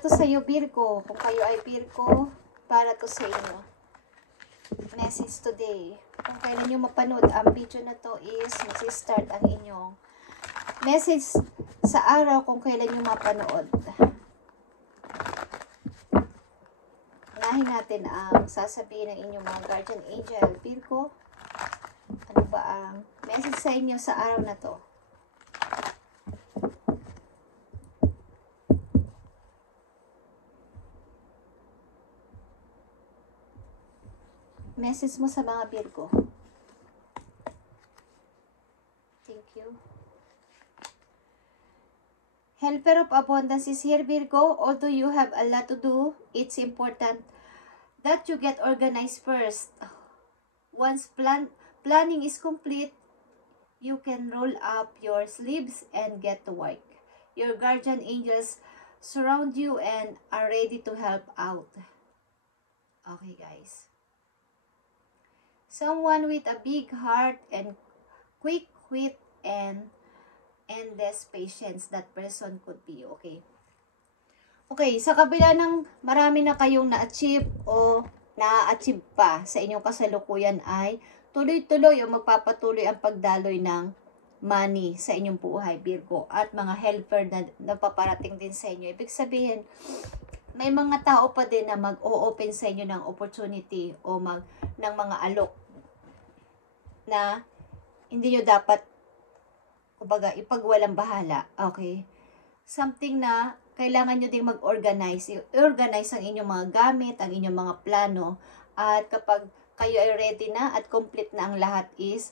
to sa iyo, Virgo. Kung kayo ay Virgo, para to sa inyo. Message today. Kung kailan nyo mapanood ang video na to is mag-start ang inyong message sa araw kung kailan nyo mapanood. Unahin natin ang sasabihin ng inyong mga guardian angel, Virgo. Ano ba ang message sa inyo sa araw na to? Message mo sa mga Virgo. Thank you. Helper of abundance is here, Virgo. Although you have a lot to do, it's important that you get organized first. Once planning is complete, you can roll up your sleeves and get to work. Your guardian angels surround you and are ready to help out. Okay, guys. Someone with a big heart and quick wit and endless patience, that person could be, okay? Okay, sa kabila ng marami na kayong na-achieve o na-achieve pa sa inyong kasalukuyan ay tuloy-tuloy o magpapatuloy ang pagdaloy ng money sa inyong buhay, Virgo, at mga helper na napaparating din sa inyo. Ibig sabihin, may mga tao pa din na mag-o-open sa inyo ng opportunity o ng mga alok na hindi nyo dapat, kumbaga, ipagwalang bahala. Okay? Something na kailangan nyo ding mag-organize. I-organize ang inyong mga gamit, ang inyong mga plano. At kapag kayo ay ready na at complete na ang lahat is,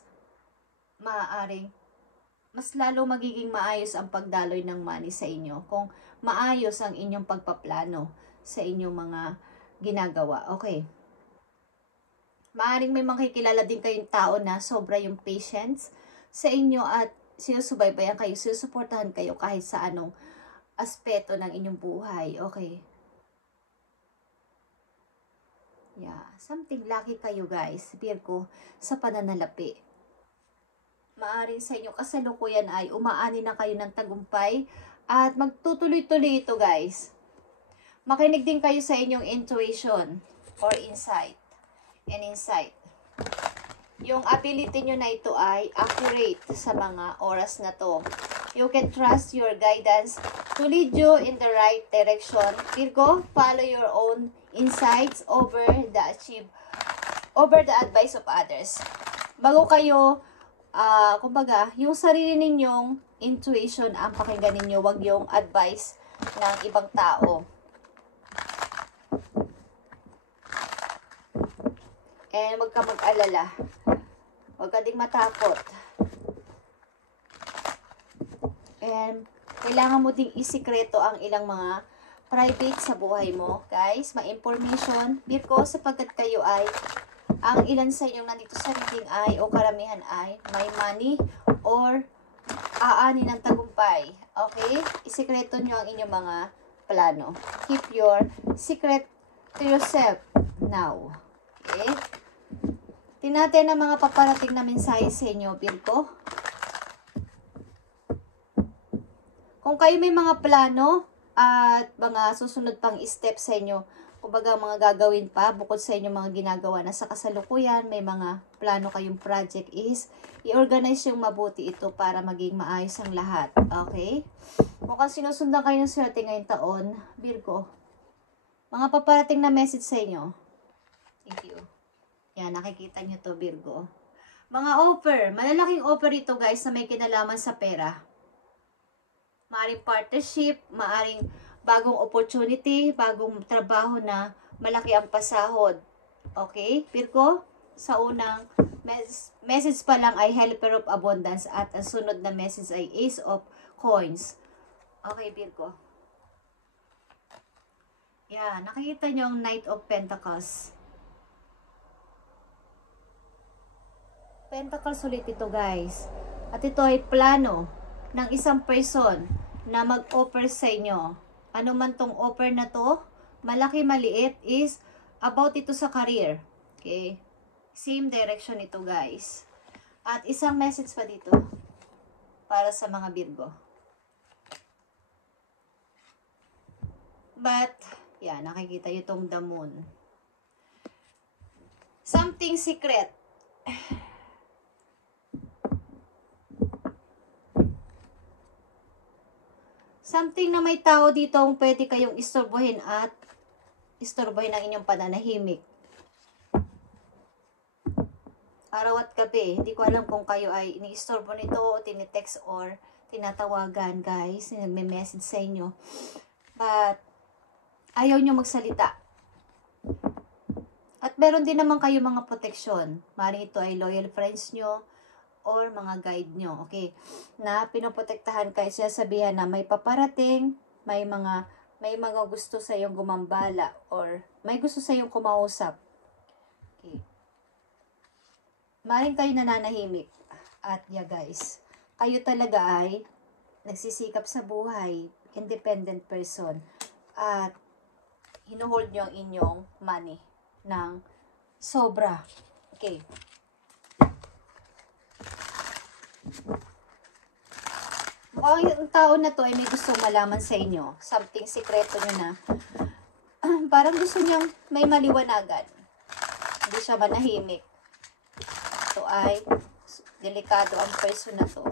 maaaring mas lalo magiging maayos ang pagdaloy ng money sa inyo. Kung maayos ang inyong pagpaplano sa inyong mga ginagawa. Okay? Maaaring may makikilala din kayong tao na sobra yung patience sa inyo at sinusubaybayan kayo, sinusuportahan kayo kahit sa anong aspeto ng inyong buhay. Okay. Yeah. Something lucky kayo, guys, Virgo, sa pananalapi. Maaaring sa inyong kasalukuyan ay umaani na kayo ng tagumpay at magtutuloy-tuloy ito, guys. Makinig din kayo sa inyong intuition or insight. Yung ability nyo na ito ay accurate sa mga oras na to. You can trust your guidance to lead you in the right direction. Virgo, follow your own insights over the advice of others. Bago kayo, kumbaga, yung sarili ninyong intuition ang pakinggan ninyo, wag yung advice ng ibang tao. And wag ka mag-alala. Huwag ka ding matakot. And kailangan mo ding isikreto ang ilang mga private sa buhay mo. Guys, ma-information. Virgo, sapagkat kayo ay, ang ilan sa inyong nandito sa reading ay, o karamihan ay, may money or aani ng tagumpay. Okay? Isikreto nyo ang inyong mga plano. Keep your secret to yourself now. Okay? Tinatin ang mga paparating na mensahe sa inyo, Virgo. Kung kayo may mga plano at mga susunod pang step sa inyo, kumbaga mga gagawin pa, bukod sa inyo mga ginagawa na sa kasalukuyan, may mga plano kayong project is, i-organize yung mabuti ito para maging maayos ang lahat. Okay? Mukhang sinusundan kayo ng swerte ngayong taon, Virgo. Mga paparating na message sa inyo. Thank you. Yan, nakikita nyo to, Virgo. Mga offer. Malalaking offer ito, guys, na may kinalaman sa pera. Maaring partnership, maaring bagong opportunity, bagong trabaho na malaki ang pasahod. Okay, Virgo? Sa unang message pa lang ay Helper of Abundance at ang sunod na message ay Ace of Coins. Okay, Virgo. Yan, nakikita nyo ang Knight of Pentacles. Pentacles ulit ito, guys. At ito ay plano ng isang person na mag-offer sa inyo. Ano man tong offer na to, malaki, maliit, is about ito sa career. Okay? Same direction ito, guys. At isang message pa dito para sa mga Virgo. But, yeah, nakikita nyo itong the moon. Something secret. Something na may tao dito ang pwede kayong istorbohin at istorbohin ang inyong pananahimik. Araw at gabi, hindi ko alam kung kayo ay iniistorbo nito o tinitext or tinatawagan, guys. Nagme-message sa inyo. But, ayaw nyo magsalita. At meron din naman kayo mga proteksyon. Maring ito ay loyal friends nyo or mga guide nyo. Okay? Na pinoprotektahan kayo, siya sabihan na may paparating, may mga gusto sa iyong gumambala or may gusto sa iyong kumausap. Okay. Maring kayo nananahimik. At yeah guys, kayo talaga ay nagsisikap sa buhay, independent person. At hinuhold nyo ang inyong money ng sobra. Okay. Mukhang yung tao na to ay may gustong malaman sa inyo. Something sekreto nyo na. Parang gusto niyang may maliwanagan. Hindi siya manahimik. Ito ay delikado ang person na to.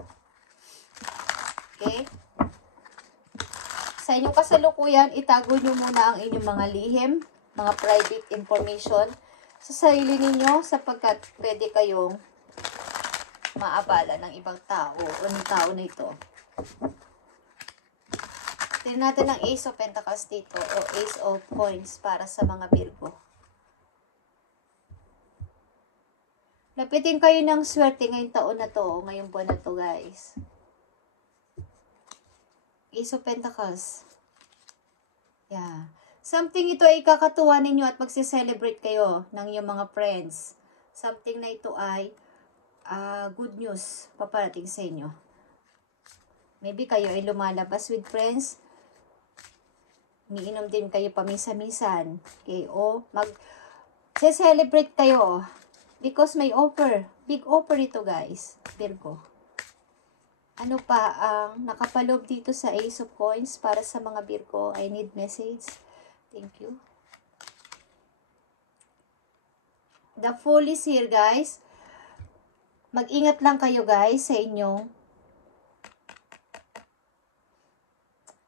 Okay? Sa inyong kasalukuyan, itago nyo muna ang inyong mga lihim, mga private information sa sarili ninyo sapagkat pwede kayong maabala ng ibang tao o ng tao na ito. Tignan natin ang Ace of Pentacles dito o Ace of Coins para sa mga Virgo. Lapitin kayo ng swerte ngayong taon na to, ngayong buwan na to guys. Ace of Pentacles. Yeah. Something ito ay kakatuwa ninyo at magse-celebrate kayo ng iyong mga friends. Something na ito ay good news paparating sa inyo. Maybe kayo ay lumalabas with friends. Umiinom din kayo paminsan-minsan. Okay? O mag-celebrate kayo. Because may offer. Big offer ito guys. Virgo. Ano pa ang nakapaloob dito sa Ace of Coins para sa mga Virgo? I need message. Thank you. The Fool is here guys. Mag-ingat lang kayo guys sa inyong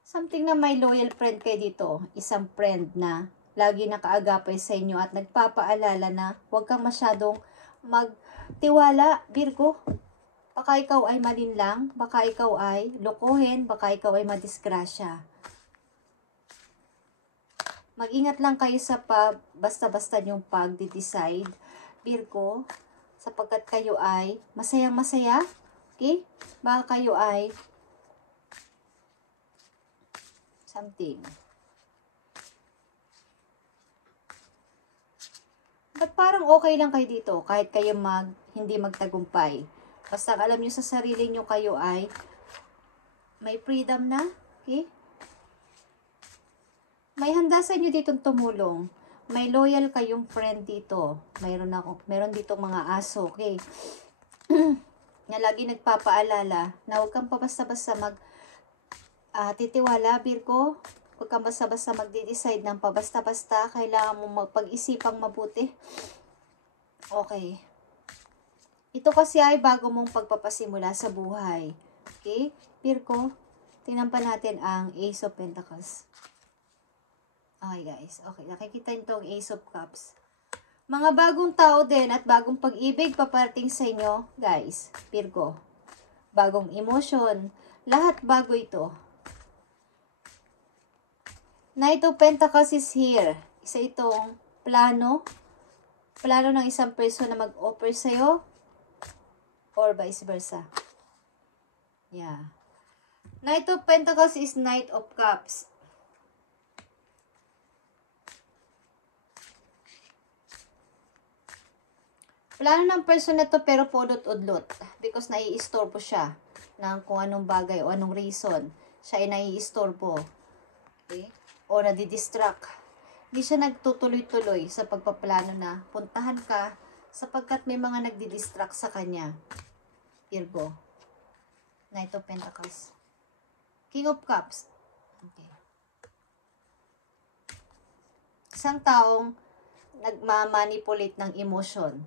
something na may loyal friend kayo dito. Isang friend na lagi nakaagapay sa inyo at nagpapaalala na huwag kang masyadong magtiwala, Virgo. Baka ikaw ay malinlang, baka ikaw ay lokohin, baka ikaw ay madisgrasya. Mag-ingat lang kayo sa basta-basta nyong pag-decide, Virgo, sapagkat kayo ay masayang-masaya, okay? Baka kayo ay something. But parang okay lang kayo dito, kahit kayo hindi magtagumpay. Basta alam nyo sa sarili nyo kayo ay may freedom na, okay? May handa sa inyo ditong tumulong. May loyal kayong friend dito. Meron dito mga aso, okay? Na lagi nagpapaalala na huwag kang basta-basta titiwala, Virgo. Huwag kang basta-basta magde-decide ng pabasta-basta. Kailangan mo magpag-isipang mabuti. Okay. Ito kasi ay bago mong pagpapasimula sa buhay. Okay? Virgo, tingnan pa natin ang Ace of Pentacles. Okay guys, okay. Nakikita nyo itong Ace of Cups. Mga bagong tao din at bagong pag-ibig paparating sa inyo, guys. Virgo. Bagong emotion. Lahat bago ito. Knight of Pentacles is here. Isa itong plano. Plano ng isang person na mag-offer sa'yo. Or vice versa. Yeah. Knight of Pentacles is Knight of Cups. Plano ng person na to pero pulot-udlot because naiistorbo siya ng kung anong bagay o anong reason. Siya ay naiistorbo. Okay? O nadidistract. Hindi siya nagtutuloy-tuloy sa pagpaplano na puntahan ka sapagkat may mga nagdidistract sa kanya. Virgo. Knight of Pentacles. King of Cups. Okay. Isang taong nagmamanipulate ng emosyon.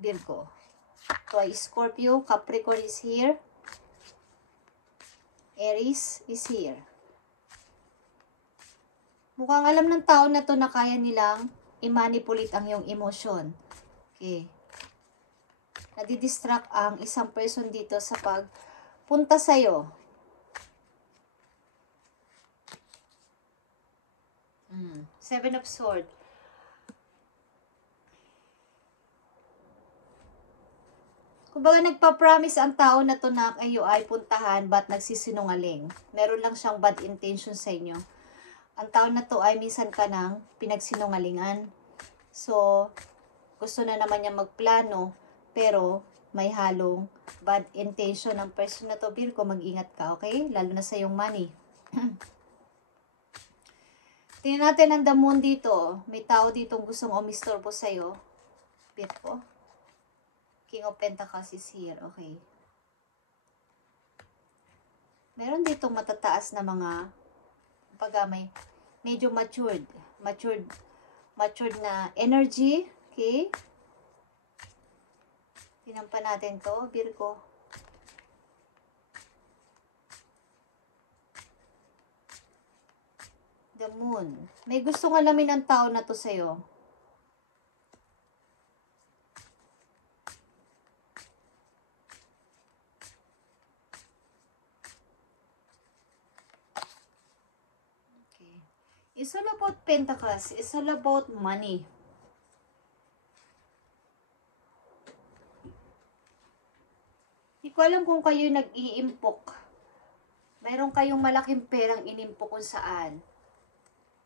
Virgo. So, Scorpio, Capricorn is here. Aries is here. Mukhang alam ng tao na to na kaya nilang i-manipulate ang iyong emosyon. Okay. Nadidistract ang isang person dito sa pagpunta sa'yo. Seven of Swords. Kumbaga nagpa-promise ang tao na to na kayo ay puntahan but nagsisinungaling. Meron lang siyang bad intention sa inyo. Ang tao na to ay minsan ka nang pinagsinungalingan. So, gusto na naman niya magplano pero may halong bad intention ng person na to. Virgo, mag-ingat ka, okay? Lalo na sa iyong money. Tingnan natin ang the moon dito. May tao ditong gustong umistorbo sa'yo. Virgo. King of Pentacles is here. Okay. Meron ditong matataas na mga may medyo matured na energy. Okay. Tinampan natin to, Virgo. The moon. May gustong alamin ang tao na to sa'yo. It's all about Pentacles. It's all about money. Hindi ko alam kung kayo nag-iimpok. Mayroon kayong malaking perang inimpok kung saan.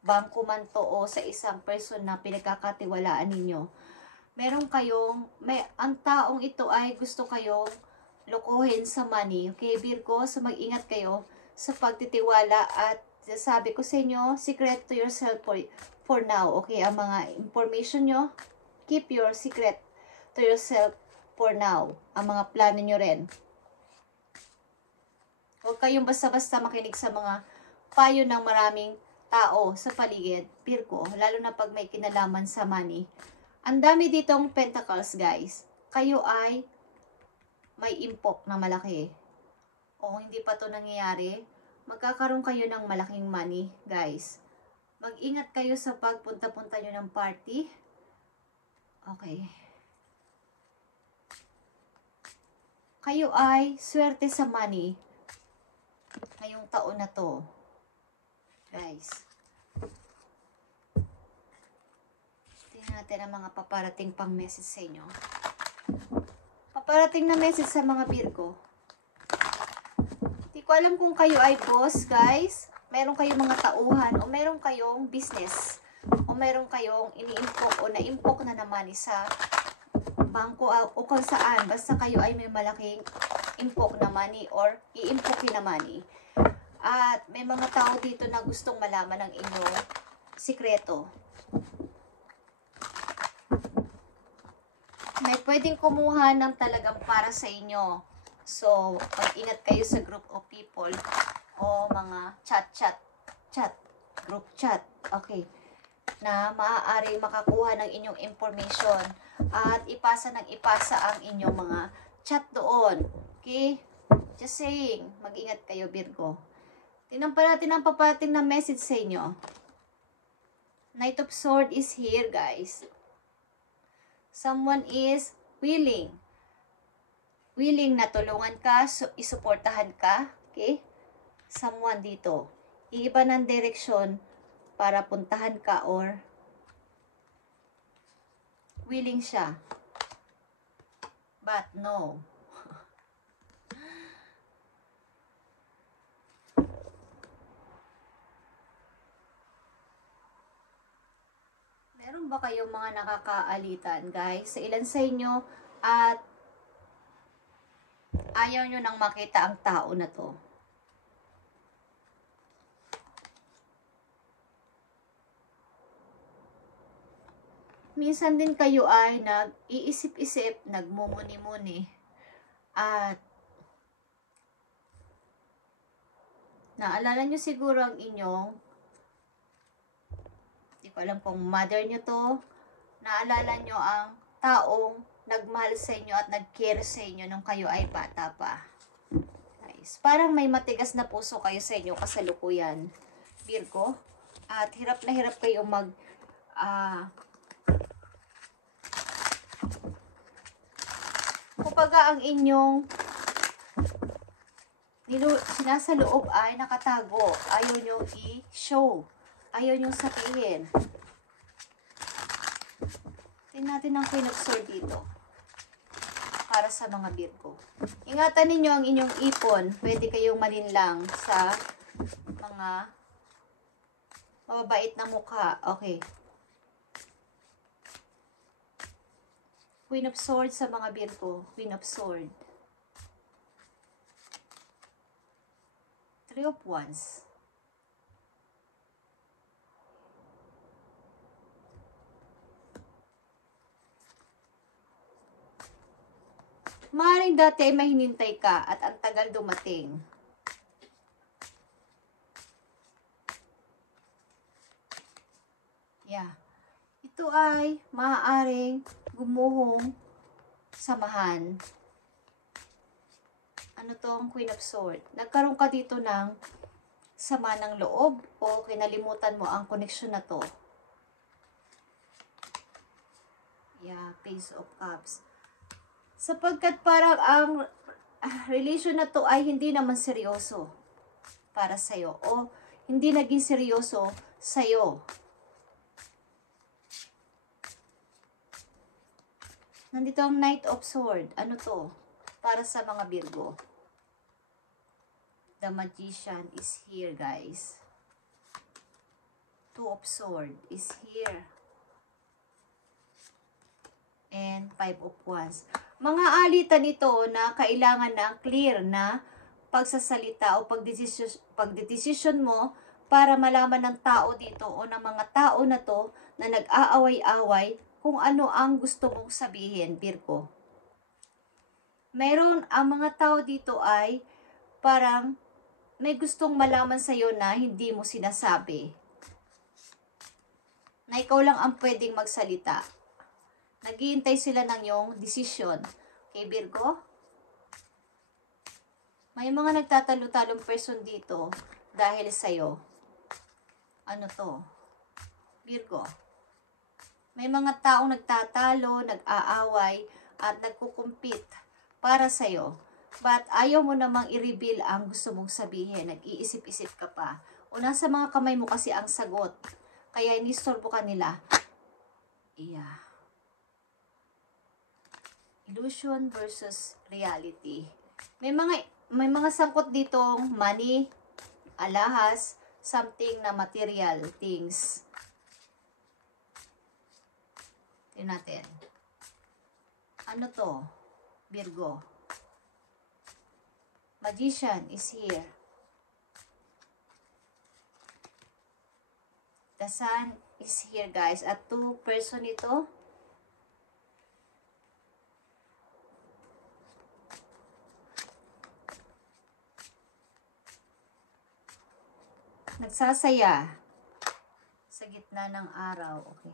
Bangko man to o sa isang person na pinagkakatiwalaan ninyo. Meron kayong, ang taong ito ay gusto kayong lokohin sa money. Okay, Virgo, so mag-ingat kayo sa pagtitiwala at sabi ko sa inyo, secret to yourself for now. Okay, ang mga information nyo, keep your secret to yourself for now. Ang mga plano nyo rin. Huwag kayong basta-basta makinig sa mga payo ng maraming tao sa paligid, Virgo, lalo na pag may kinalaman sa money. Ang dami ditong pentacles, guys. Kayo ay may impok na malaki. O hindi pa to nangyayari, magkakaroon kayo ng malaking money, guys. Mag-ingat kayo sa pagpunta-punta nyo ng party. Okay. Kayo ay swerte sa money ngayong taon na to, guys. Tingnan natin ang mga paparating pang message sa inyo. Paparating na message sa mga Virgo. Hindi ko alam kung kayo ay boss, guys. Meron kayong mga tauhan o meron kayong business o meron kayong iniimpok o naimpok na naman sa bangko o kung saan. Basta kayo ay may malaking impok na money or iimpokin na money. At may mga tao dito na gustong malaman ang inyong sikreto. May pwedeng kumuha ng talagang para sa inyo. So, pag-ingat kayo sa group of people o mga group chat, okay, na maaari makakuha ng inyong information at ipasa ang inyong mga chat doon. Okay? Just saying, mag-ingat kayo, Virgo. Tingnan pa natin ang paparating na message sa inyo. Knight of Swords is here, guys. Someone is willing na tulungan ka, so isuportahan ka, okay? Someone dito. Iiba ng direksyon para puntahan ka or willing siya. But no. Meron ba kayong mga nakakaalitan, guys? Sa ilan sa inyo at ayaw nyo nang makita ang tao na to? Minsan din kayo ay nag-iisip-isip, nagmumuni-muni, at Naalala nyo siguro ang inyong, hindi ko alam kung mother nyo to, naalala nyo ang taong nagmahal sa inyo at nag-care sa inyo nung kayo ay bata pa. Guys, parang may matigas na puso kayo sa inyo kasalukuyan, Virgo. At hirap na hirap kayo kumbaga ang inyong sinasaloob ay nakatago. Ayaw nyo i-show. Ayaw nyo sabihin. Tingnan natin ang Queen of Swords dito. Para sa mga Virgo. Ingatan ninyo ang inyong ipon. Pwede kayong malinlang sa mga mababait na mukha. Okay. Queen of Swords sa mga Virgo. Queen of Swords. Three of Wands. Maaaring dati ay may hinintay ka at ang tagal dumating. Yeah. Ito ay maaaring gumuhong samahan. Ano tong Queen of Swords? Nagkaroon ka dito ng sama ng loob o kinalimutan mo ang koneksyon na to. Yeah, Page of Cups. Sapagkat parang ang relation na to ay hindi naman seryoso para sa'yo o hindi naging seryoso sa'yo. Nandito ang Knight of Swords. Ano to? Para sa mga Virgo. The Magician is here, guys. Two of Swords is here. And Five of Wands. Mga alitan ito na kailangan ng clear na pagsasalita o pagdedesisyon mo para malaman ng tao dito o ng mga tao na to na nag-aaway-away kung ano ang gusto mong sabihin, Virgo. Meron ang mga tao dito ay parang may gustong malaman sa'yo na hindi mo sinasabi. Na ikaw lang ang pwedeng magsalita. Naghihintay sila ng iyong desisyon. Okay, Virgo? May mga nagtatalo-talong person dito dahil sa'yo. Ano to? Virgo. May mga taong nagtatalo, nag-aaway, at nagkukumpit para sa'yo. But ayaw mo namang i-reveal ang gusto mong sabihin. Nag-iisip-isip ka pa. O nasa mga kamay mo kasi ang sagot. Kaya inistorbo ka nila. Yeah. Illusion versus reality. May mga sangkot ditong money, alahas, something na material things. Tingnan natin. Ano to? Virgo. Magician is here. The Sun is here, guys. At two person ito. Nagsasaya sa gitna ng araw. Okay.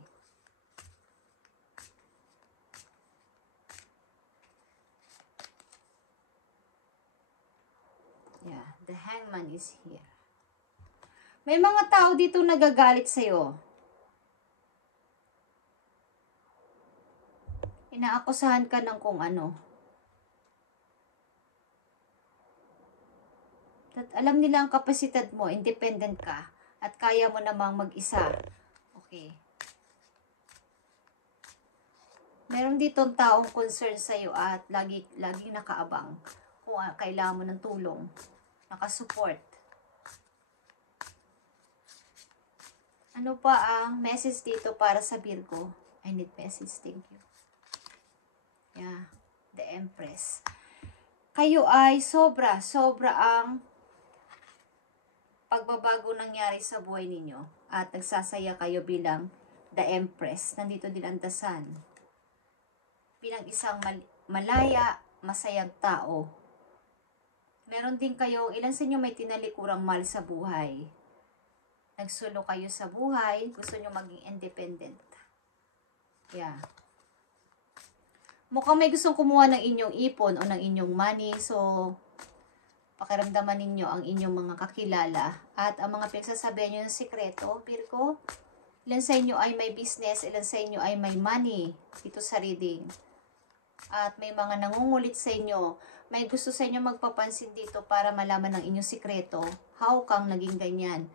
Yeah, the Hangman is here. May mga tao dito nagagalit sa'yo. Inaakusahan ka ng kung ano. At alam nila ang kapasidad mo, independent ka, at kaya mo namang mag-isa. Okay. Meron ditong taong concern sa'yo at lagi nakaabang kung kailangan mo ng tulong. Nakasupport. Ano pa ang message dito para sa Virgo? I need message, thank you. Yeah, the Empress. Kayo ay sobra ang pagbabago nangyari sa buhay ninyo at nagsasaya kayo bilang the Empress. Nandito din ang the Sun. Bilang isang malaya, masayang tao. Meron din kayo, ilan sa inyo may tinalikurang mahal sa buhay? Nagsulo kayo sa buhay, gusto nyo maging independent. Yeah. Mukhang may gustong kumuha ng inyong ipon o ng inyong money. So, pakiramdaman ninyo ang inyong mga kakilala. At ang mga pinagsasabihan nyo ng sikreto, Virgo, ilan sa inyo ay may business, ilan sa inyo ay may money dito sa reading. At may mga nangungulit sa inyo. May gusto sa inyo magpapansin dito para malaman ang inyong sikreto. How kang naging ganyan?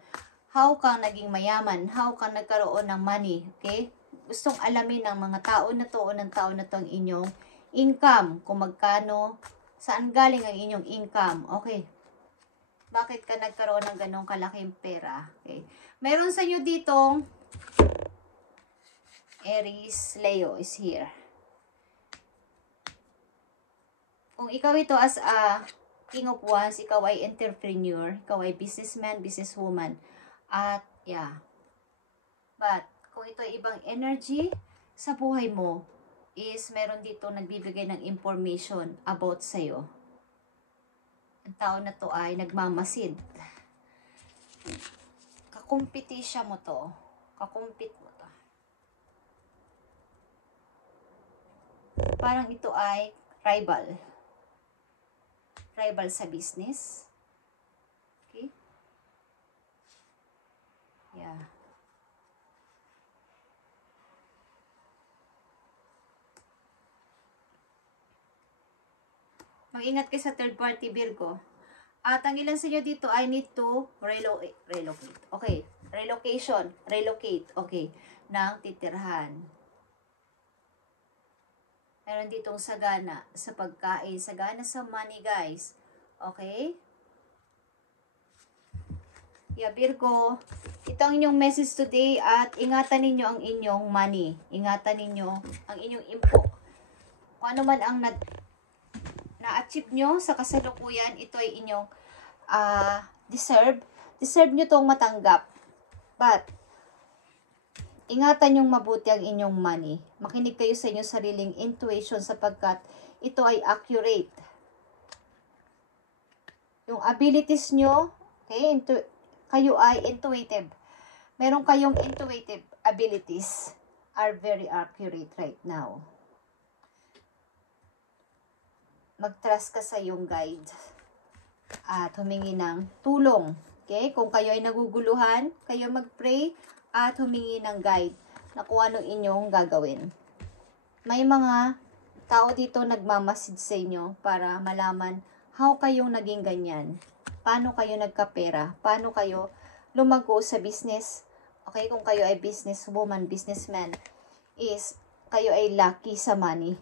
How kang naging mayaman? How kang nagkaroon ng money? Okay? Gustong alamin ng mga tao na to o ng tao na to ang inyong income. Kung magkano, saan galing ang inyong income? Okay. Bakit ka nagkaroon ng ganong kalaking pera? Okay. Meron sa inyo ditong Aries, Leo is here. Kung ikaw ito as a King of Wands, ikaw ay entrepreneur, ikaw ay businessman, businesswoman. At, yeah. But, kung ito ay ibang energy sa buhay mo, is meron dito nagbibigay ng information about sa'yo. Ang tao na to ay nagmamasid. Kakumpitisya mo to. Kakumpit mo to. Parang ito ay rival. Rival sa business. Okay? Yeah. Mag-ingat kayo sa third party, Virgo. At ang ilan sa inyo dito, I need to relocate. Okay. Relocation. Relocate. Okay. Nang titirhan. Meron ditong sagana sa pagkain. Sagana sa money, guys. Okay? Yeah, Virgo. Ito ang inyong message today at ingatan ninyo ang inyong money. Ingatan ninyo ang inyong info. Kung ano man ang na-achieve nyo sa kasalukuyan, ito ay inyong deserve. Deserve nyo itong matanggap. But, ingatan yung mabuti ang inyong money. Makinig kayo sa inyong sariling intuition sapagkat ito ay accurate. Yung abilities nyo, okay, kayo ay intuitive. Meron kayong intuitive abilities are very accurate right now. Mag-trust ka sa iyong guide at humingi ng tulong. Okay? Kung kayo ay naguguluhan, kayo mag-pray at humingi ng guide na kung anong inyong gagawin. May mga tao dito nagmamasid sa inyo para malaman how kayong naging ganyan. Paano kayo nagkapera? Paano kayo lumago sa business? Okay? Kung kayo ay businesswoman, businessman, is kayo ay lucky sa money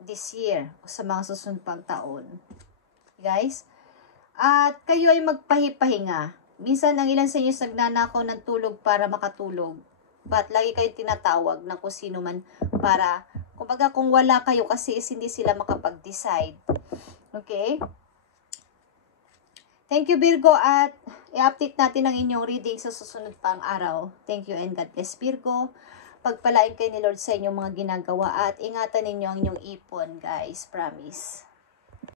this year o sa mga susunod pang taon. Guys, at kayo ay magpahipahinga. Minsan ang ilan sa inyo nagnanakaw ng tulog para makatulog. But lagi kayo tinatawag ng kung sino man para, kumbaga kung wala kayo kasi hindi sila makapag-decide. Okay? Thank you, Virgo, at i-update natin ang inyong reading sa susunod pang araw. Thank you and God bless, Virgo. Pagpalain kayo ni Lord sa inyong mga ginagawa at ingatan ninyo ang inyong ipon, guys. Promise.